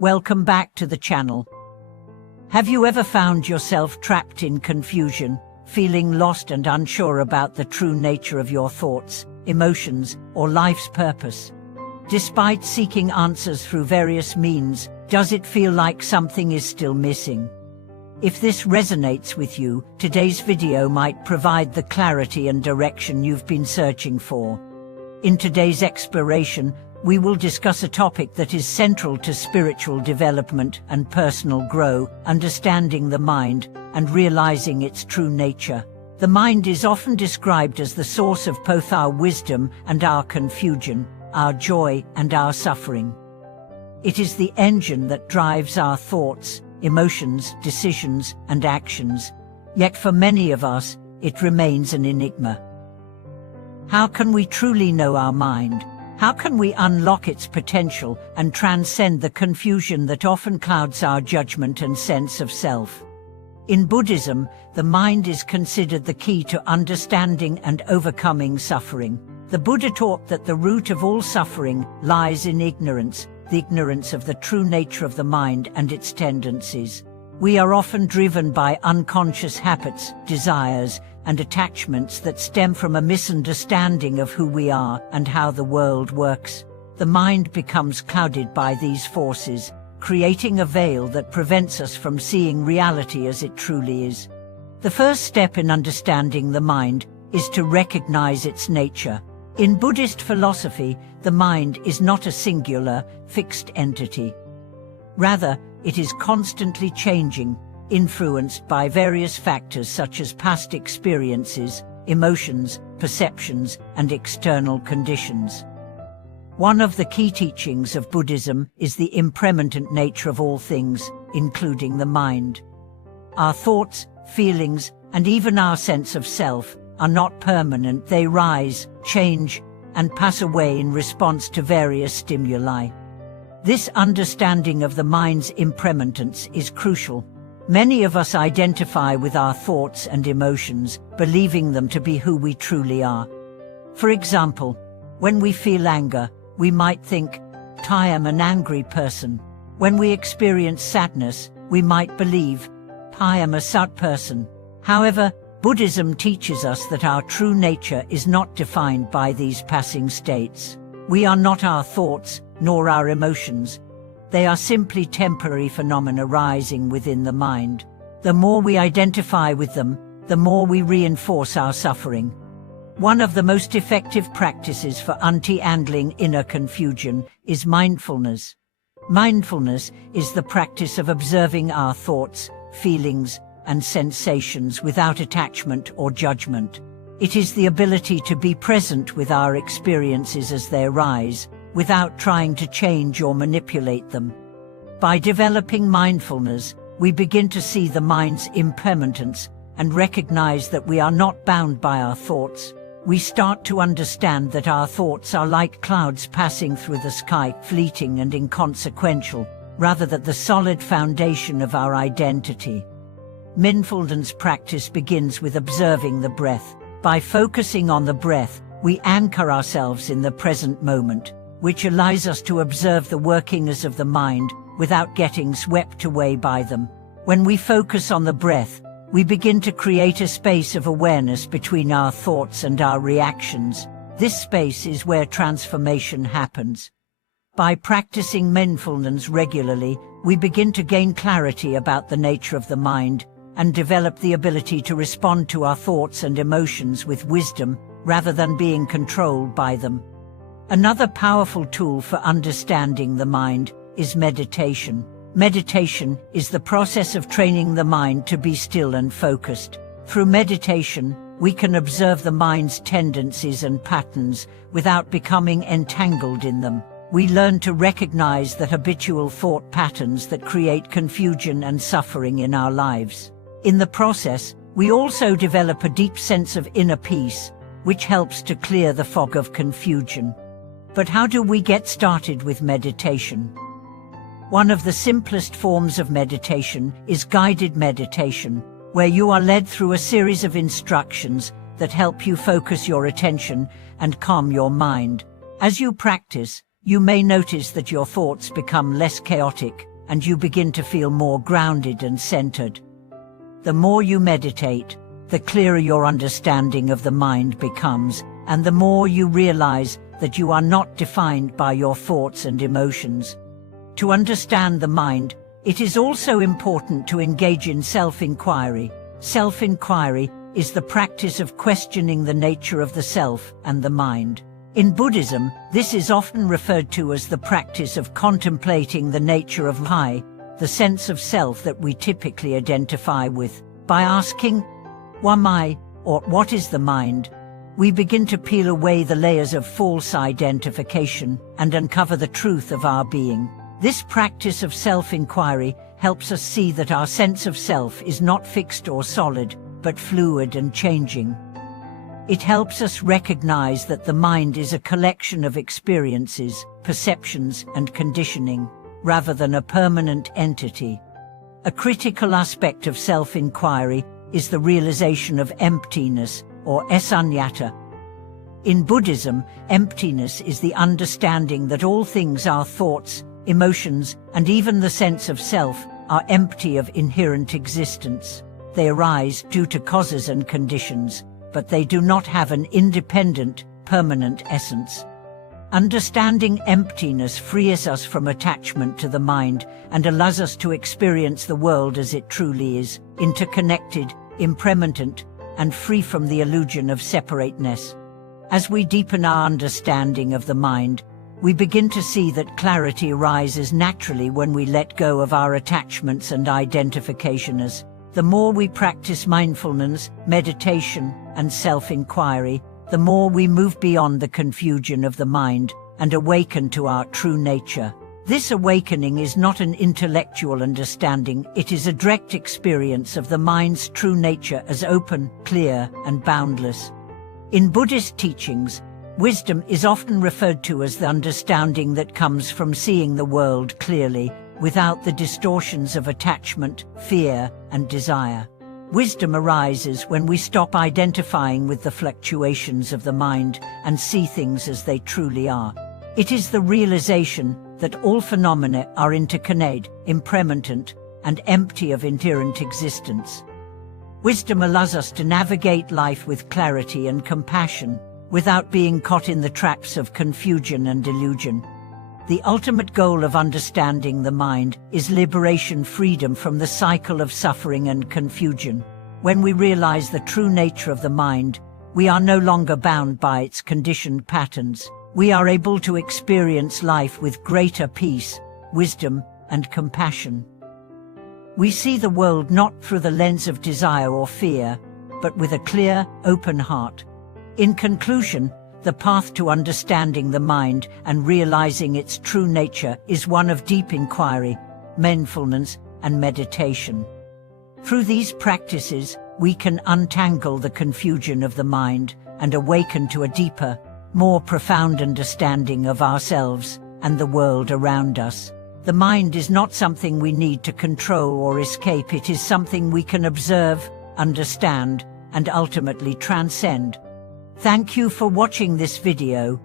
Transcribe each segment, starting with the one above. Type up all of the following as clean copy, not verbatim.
Welcome back to the channel. Have you ever found yourself trapped in confusion, feeling lost and unsure about the true nature of your thoughts, emotions, or life's purpose? Despite seeking answers through various means, does it feel like something is still missing? If this resonates with you, today's video might provide the clarity and direction you've been searching for. In today's exploration, we will discuss a topic that is central to spiritual development and personal growth: understanding the mind and realizing its true nature. The mind is often described as the source of both our wisdom and our confusion, our joy and our suffering. It is the engine that drives our thoughts, emotions, decisions, and actions, yet for many of us, it remains an enigma. How can we truly know our mind? How can we unlock its potential and transcend the confusion that often clouds our judgment and sense of self? In Buddhism, the mind is considered the key to understanding and overcoming suffering. The Buddha taught that the root of all suffering lies in ignorance, the ignorance of the true nature of the mind and its tendencies. We are often driven by unconscious habits, desires, and attachments that stem from a misunderstanding of who we are and how the world works. The mind becomes clouded by these forces, creating a veil that prevents us from seeing reality as it truly is. The first step in understanding the mind is to recognize its nature. In Buddhist philosophy, the mind is not a singular, fixed entity. Rather, it is constantly changing, influenced by various factors such as past experiences, emotions, perceptions, and external conditions. One of the key teachings of Buddhism is the impermanent nature of all things, including the mind. Our thoughts, feelings, and even our sense of self are not permanent. They rise, change, and pass away in response to various stimuli. This understanding of the mind's impermanence is crucial. Many of us identify with our thoughts and emotions, believing them to be who we truly are. For example, when we feel anger, we might think, "I am an angry person." When we experience sadness, we might believe, "I am a sad person." However, Buddhism teaches us that our true nature is not defined by these passing states. We are not our thoughts, nor our emotions. They are simply temporary phenomena rising within the mind. The more we identify with them, the more we reinforce our suffering. One of the most effective practices for untangling inner confusion is mindfulness. Mindfulness is the practice of observing our thoughts, feelings, and sensations without attachment or judgment. It is the ability to be present with our experiences as they arise, without trying to change or manipulate them. By developing mindfulness, we begin to see the mind's impermanence and recognize that we are not bound by our thoughts. We start to understand that our thoughts are like clouds passing through the sky, fleeting and inconsequential, rather than the solid foundation of our identity. Mindfulness practice begins with observing the breath. By focusing on the breath, we anchor ourselves in the present moment, which allows us to observe the workings of the mind without getting swept away by them. When we focus on the breath, we begin to create a space of awareness between our thoughts and our reactions. This space is where transformation happens. By practicing mindfulness regularly, we begin to gain clarity about the nature of the mind and develop the ability to respond to our thoughts and emotions with wisdom rather than being controlled by them. Another powerful tool for understanding the mind is meditation. Meditation is the process of training the mind to be still and focused. Through meditation, we can observe the mind's tendencies and patterns without becoming entangled in them. We learn to recognize the habitual thought patterns that create confusion and suffering in our lives. In the process, we also develop a deep sense of inner peace, which helps to clear the fog of confusion. But how do we get started with meditation? One of the simplest forms of meditation is guided meditation, where you are led through a series of instructions that help you focus your attention and calm your mind. As you practice, you may notice that your thoughts become less chaotic and you begin to feel more grounded and centered. The more you meditate, the clearer your understanding of the mind becomes, and the more you realize that you are not defined by your thoughts and emotions. To understand the mind, it is also important to engage in self-inquiry. Self-inquiry is the practice of questioning the nature of the self and the mind. In Buddhism, this is often referred to as the practice of contemplating the nature of I, the sense of self that we typically identify with. By asking, "What am I?" or "What is the mind?" we begin to peel away the layers of false identification and uncover the truth of our being. This practice of self-inquiry helps us see that our sense of self is not fixed or solid, but fluid and changing. It helps us recognize that the mind is a collection of experiences, perceptions, and conditioning, rather than a permanent entity. A critical aspect of self-inquiry is the realization of emptiness, or sunyata. In Buddhism, emptiness is the understanding that all things, our thoughts, emotions, and even the sense of self, are empty of inherent existence. They arise due to causes and conditions, but they do not have an independent, permanent essence. Understanding emptiness frees us from attachment to the mind and allows us to experience the world as it truly is, interconnected, impermanent, and free from the illusion of separateness. As we deepen our understanding of the mind, we begin to see that clarity arises naturally when we let go of our attachments and identifications. The more we practice mindfulness, meditation, and self-inquiry, the more we move beyond the confusion of the mind and awaken to our true nature. This awakening is not an intellectual understanding, it is a direct experience of the mind's true nature as open, clear, and boundless. In Buddhist teachings, wisdom is often referred to as the understanding that comes from seeing the world clearly, without the distortions of attachment, fear, and desire. Wisdom arises when we stop identifying with the fluctuations of the mind and see things as they truly are. It is the realization that all phenomena are interconnected, impermanent, and empty of inherent existence. Wisdom allows us to navigate life with clarity and compassion, without being caught in the traps of confusion and illusion. The ultimate goal of understanding the mind is liberation, freedom from the cycle of suffering and confusion. When we realize the true nature of the mind, we are no longer bound by its conditioned patterns. We are able to experience life with greater peace, wisdom, and compassion. We see the world not through the lens of desire or fear, but with a clear, open heart. In conclusion, the path to understanding the mind and realizing its true nature is one of deep inquiry, mindfulness, and meditation. Through these practices, we can untangle the confusion of the mind and awaken to a deeper, more profound understanding of ourselves and the world around us. The mind is not something we need to control or escape. It is something we can observe, understand, and ultimately transcend. Thank you for watching this video.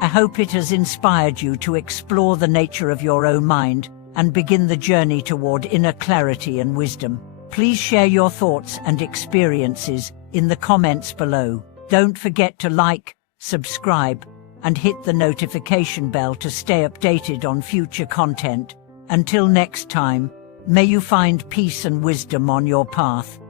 I hope it has inspired you to explore the nature of your own mind and begin the journey toward inner clarity and wisdom. Please share your thoughts and experiences in the comments below. Don't forget to like, subscribe, and hit the notification bell to stay updated on future content. Until next time, may you find peace and wisdom on your path.